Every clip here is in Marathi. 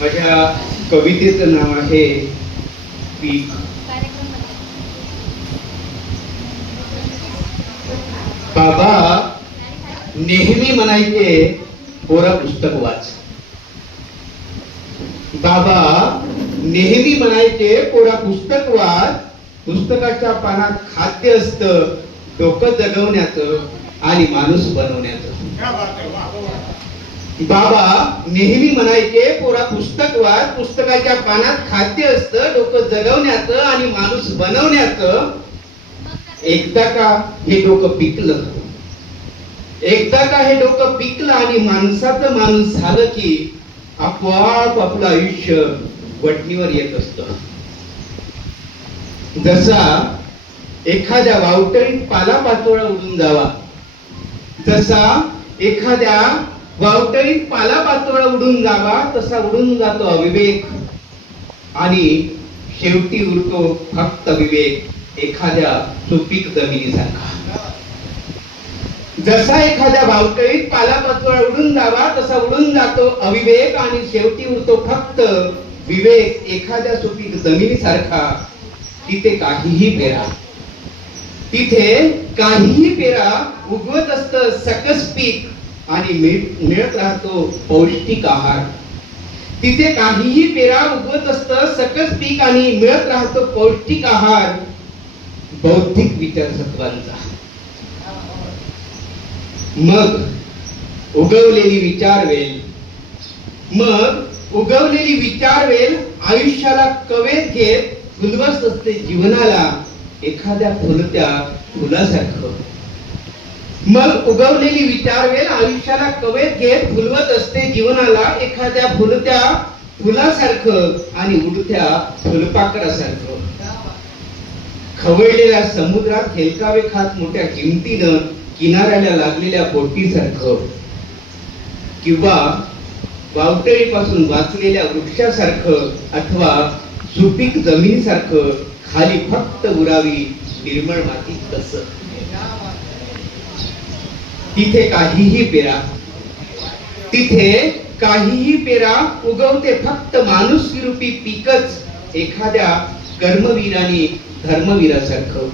माझ्या कवितेचं नाव आहे पीक. बाबा नेहमी म्हणायचे पोरा पुस्तक वाच. बाबा नेहमी म्हणायचे पोरा पुस्तक वाच. पुस्तकाच्या पानात खाद्य असतं डोकं जगवण्याचं आणि माणूस बनवण्याचं. बाबा नेहमी म्हणायचे पोरा पुस्तक वाच. पुस्तकाच्या पानात खाद्य असतं डोकं जगवण्याचं आणि माणूस बनवण्याचं. एकदा का हे डोकं पिकलं, एकदा का हे डोकं पिकलं आणि माणसाचं माणूस झालं की आपोआप आपलं आयुष्य वटणीवर येत असतं. जसा एखाद्या वावटळीत पालापाचोळा उडून जावा, जसा एखाद्या वावटळीत पालापाचोळा उडून जावा तसा उडून जातो अविवेक आणि शेवटी उरतो फक्त विवेक एखाद्या सुपीक जमिनीसारखा. जसा एखाद्या वावटळीत पालापाचोळा उडून जावा तसा उडून जातो अविवेक आणि शेवटी उरतो फक्त विवेक एखाद्या सुपीक जमिनीसारखा. तिथे काहीही पेरा, तिथे काहीही पेरा उगवत असतं सकस पीक आणि मिळत राहतो पौष्टिक आहार. तिथे काहीही पेरा उगवत असतं सकस पीक आणि मिळत राहतो पौष्टिक आहार बौद्धिक विचारसत्वांचा. मग उगवलेली विचारवेल, मग उगवलेली विचारवेल आयुष्याला कवेत घेत फुलवत असते जीवनाला एखाद्या फुलत्या फुलासारखं. मग उगवलेली विचारवेल आयुष्याला कवेत घेत फुलवत असते जीवनाला एखाद्या फुलत्या फुलासारखं आणि उडत्या फुलपाखरासारखं. खवळलेल्या समुद्रात हेलकावे खात मोठ्या किमतीनं किनाऱ्याला लागलेल्या बोटीसारखं किंवा वावटळीपासून वाचलेल्या वृक्षासारखं अथवा सुपीक जमिनीसारखं खाली फक्त उरावी निर्मळ माती. तसं तिथे काहीही पेरा, तिथे काहीही पेरा उगवते फक्त माणूस रूपी पीकच एखाद्या कर्मवीराने धर्मवीरासारखं.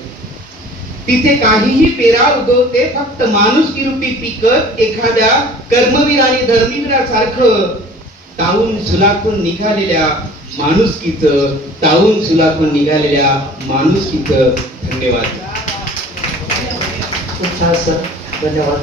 तिथे काहीही पेरा उगवते फक्त माणूस रूपी पीकच एखाद्या कर्मवीर आणि धर्मवीरासारखं. तावून सुलाखून निघालेल्या माणुसकीचं, तावून सुलाखून निघालेल्या माणुसकीचं. धन्यवाद. खूप छान सर, धन्यवाद.